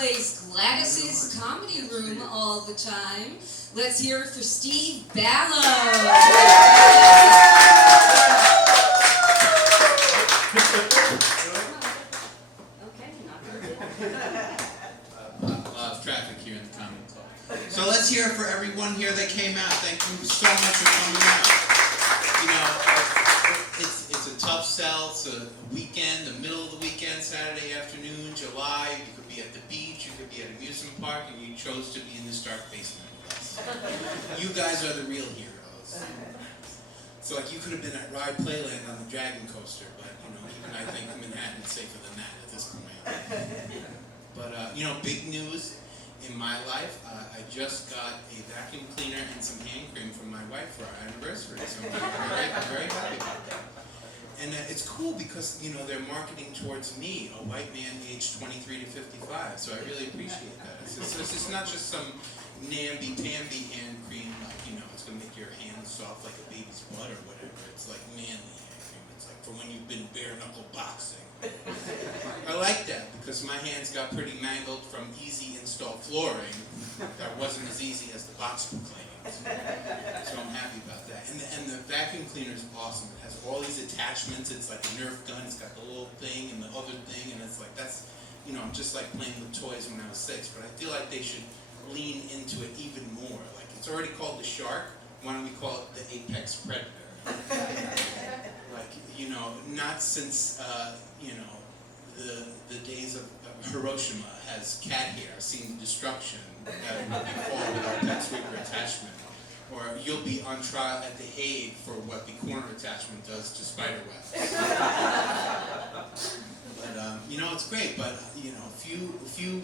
plays Gladys's Comedy Room all the time. Let's hear it for Steve Ballo. Traffic here in the Comedy Club. So let's hear it for everyone here that came out. Thank you so much for coming out. You know, it's a tough sell. It's a weekend, the middle of the weekend, Saturday afternoon, July. You could be at the beach, you could be at an amusement park, and you chose to be in this dark basement with us. You guys are the real heroes. So like you could have been at Ride Playland on the Dragon Coaster, but you know, even I think Manhattan's safer than that at this point. But you know, big news in my life, I just got a vacuum cleaner and some hand cream from my wife for our anniversary, so I'm very happy about that. And it's cool because, you know, they're marketing towards me, a white man aged 23 to 55, so I really appreciate that. It's not just some namby-pamby hand cream, like, you know, it's going to make your hands soft like a baby's butt or whatever. It's like manly hand cream. It's like for when you've been bare-knuckle boxing. I like that because my hands got pretty mangled from easy install flooring that wasn't as easy as the box claims. So I'm happy about that. And the vacuum cleaner is awesome. It has all these attachments. It's like a Nerf gun. It's got the little thing and the other thing, and it's like that's, you know, I'm just like playing with toys when I was 6. But I feel like they should lean into it even more. Like it's already called the Shark. Why don't we call it the Apex Predator? Like, you know, not since you know, the days of Hiroshima has cat hair seen destruction that will befall with our pet sweeper attachment. Or you'll be on trial at The Hague for what the corner attachment does to spider webs. But you know, it's great. But you know, a few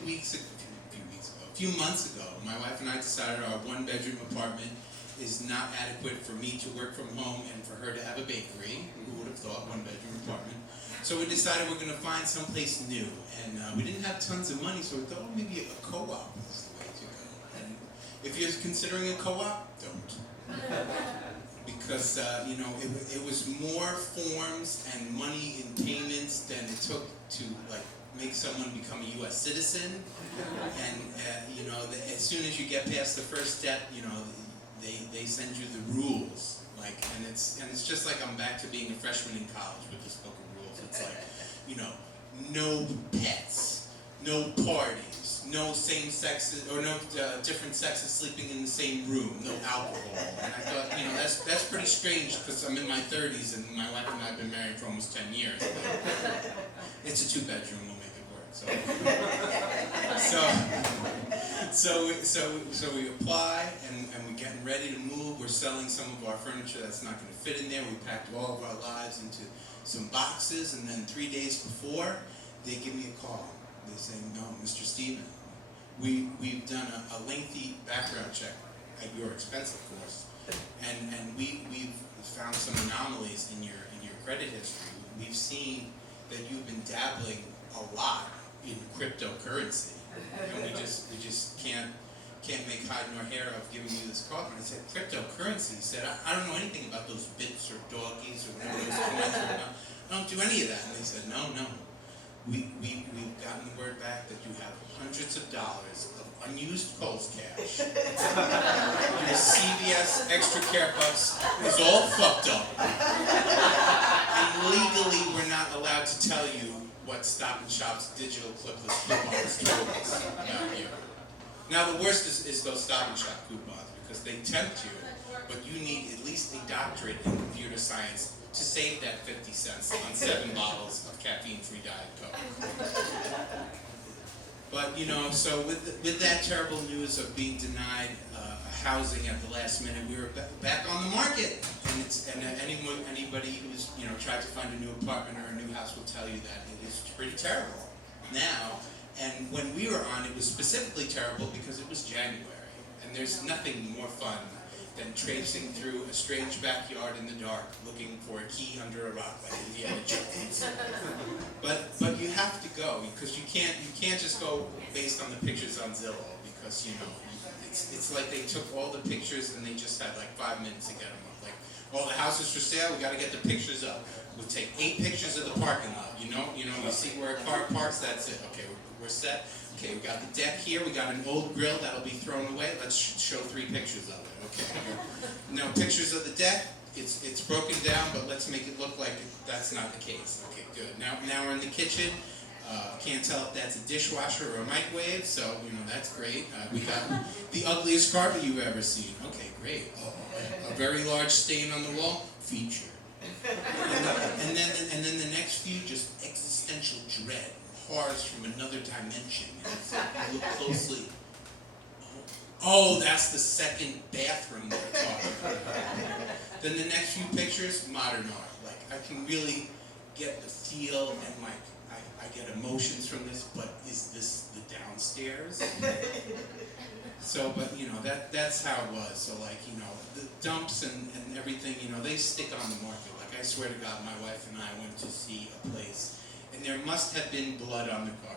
months ago, my wife and I decided our one-bedroom apartment is not adequate for me to work from home and for her to have a bakery. Who would have thought, one-bedroom apartment? So we decided we're going to find someplace new. And we didn't have tons of money, so we thought, oh, maybe a co-op is the way to go. And if you're considering a co-op, don't. Because, you know, it was more forms and money in payments than it took to, like, make someone become a U.S. citizen. And, you know, as soon as you get past the first step, you know, they send you the rules, like, and it's just like I'm back to being a freshman in college with this book of rules. It's like, you know, no pets, no parties, no same sexes or no different sexes sleeping in the same room, no alcohol. And I thought, you know, that's pretty strange because I'm in my 30s and my wife and I have been married for almost 10 years. It's a 2-bedroom. We'll make it work. So we apply and we're getting ready to move. We're selling some of our furniture that's not going to fit in there. We packed all of our lives into some boxes, and then 3 days before, they give me a call. They say, no, Mr. Steven, we've done a lengthy background check at your expense, of course, and we've found some anomalies in your credit history. We've seen that you've been dabbling a lot in cryptocurrency, and we just can't make hide nor hair of giving you this call. And I said, cryptocurrency? He said, I don't know anything about those bits or doggies or whatever those coins are. I don't do any of that. And they said, no. We've gotten the word back that you have hundreds of dollars of unused Kohl's cash. Your CVS extra care bucks is all fucked up. And legally, we're not allowed to tell you what Stop and Shop's digital clipless coupons told us about you. Now the worst is those Stop and Shop coupons because they tempt you, but you need at least a doctorate in computer science to save that 50 cents on 7 bottles of caffeine-free Diet Coke. But, you know, so with that terrible news of being denied housing at the last minute, we were back on the market. And anybody who's, you know, tried to find a new apartment or a new house will tell you that it is pretty terrible now. And when we were on, it was specifically terrible because it was January. And there's nothing more fun than traipsing through a strange backyard in the dark, looking for a key under a rock like Indiana Jones. But you have to go because you can't just go based on the pictures on Zillow because, you know, it's like they took all the pictures and they just had like 5 minutes to get them up. Like, all the houses for sale, we got to get the pictures up. We'll take 8 pictures of the parking lot. You know, you see where a car parks, that's it. Okay, we're we're set. Okay, we got the deck here, we got an old grill that'll be thrown away. Let's show 3 pictures of it, okay? Now, pictures of the deck, it's broken down, but let's make it look like that's not the case. Okay, good. Now we're in the kitchen. Can't tell if that's a dishwasher or a microwave, so, that's great. We got the ugliest carpet you've ever seen. Okay, great. Oh, a very large stain on the wall, feature. And then the next few, just existential dread, horrors from another dimension. You look closely. Oh, that's the second bathroom we're talking about. Then the next few pictures, modern art. Like, I can really get the feel and I get emotions from this, but is this the downstairs? So, but that's how it was. So like, the dumps and everything, they stick on the market. Like, I swear to God, my wife and I went to see a place, and there must have been blood on the carpet.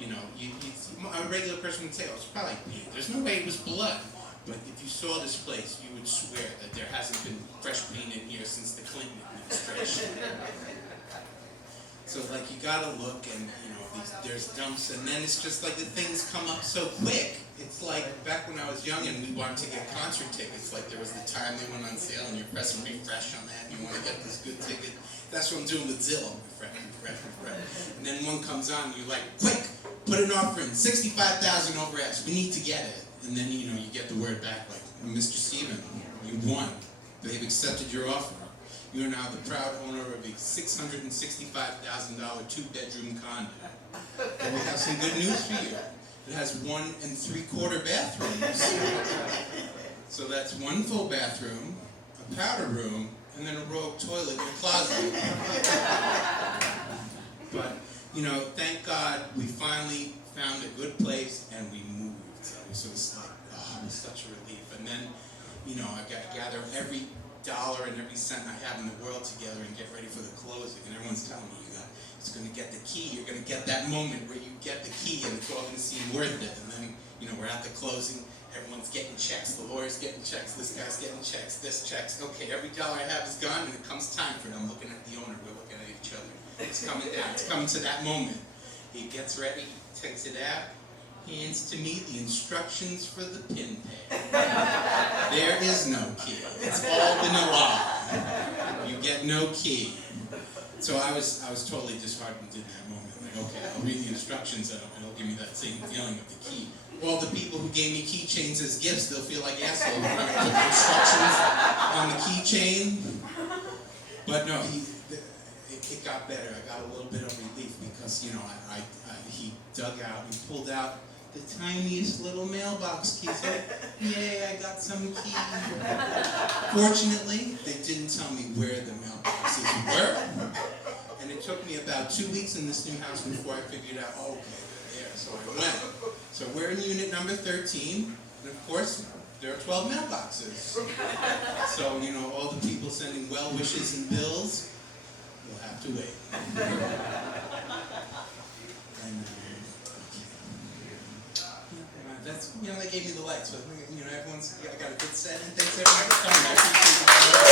A regular person would say, oh, it's probably paint. There's no way it was blood. But if you saw this place, you would swear that there hasn't been fresh paint in here since the Clinton administration. So like, you gotta look, and there's dumps, and then it's just like the things come up so quick. It's like back when I was young and we wanted to get concert tickets, like there was the time they went on sale and you press and refresh on that and you want to get this good ticket. That's what I'm doing with Zillow. Refresh. And then one comes on and you're like, quick, put an offer in, 65,000 over X, we need to get it. And then you get the word back like, Mr. Steven, you won. They've accepted your offer. You are now the proud owner of a $665,000 2-bedroom condo. And we have some good news for you. It has 1 3/4 bathrooms. So that's 1 full bathroom, a powder room, and then a rogue toilet in a closet. But, thank God we finally found a good place and we moved. So it was like, it was such a relief. And then, I got to gather every dollar and every cent I have in the world together and get ready for the closing. And everyone's telling me, it's going to get the key. You're going to get that moment where you get the key and it's all going to seem worth it. And then, we're at the closing. Everyone's getting checks. The lawyer's getting checks. This guy's getting checks. This checks. Okay, every dollar I have is gone, and it comes time for it. I'm looking at the owner. We're looking at each other. It's coming down. It's coming to that moment. He gets ready. He takes it out. Hands to me the instructions for the pin pad. There is no key. It's all vanilla. You get no key. So I was totally disheartened in that moment. Like, okay, I'll read the instructions and it'll give me that same feeling of the key. All the people who gave me keychains as gifts, they'll feel like assholes when I put the instructions on the keychain. But no, it got better. I got a little bit of relief because, he dug out, he pulled out the tiniest little mailbox key. So, yay, I got some key. Fortunately, they didn't tell me where the mailboxes were. And it took me about 2 weeks in this new house before I figured out, okay, they're there. So I went. So we're in unit number 13. And of course, there are 12 mailboxes. So, all the people sending well wishes and bills, you'll have to wait. And, that's, they gave me the lights, but, everyone's, I got a good set, and thanks everyone for coming. I appreciate it.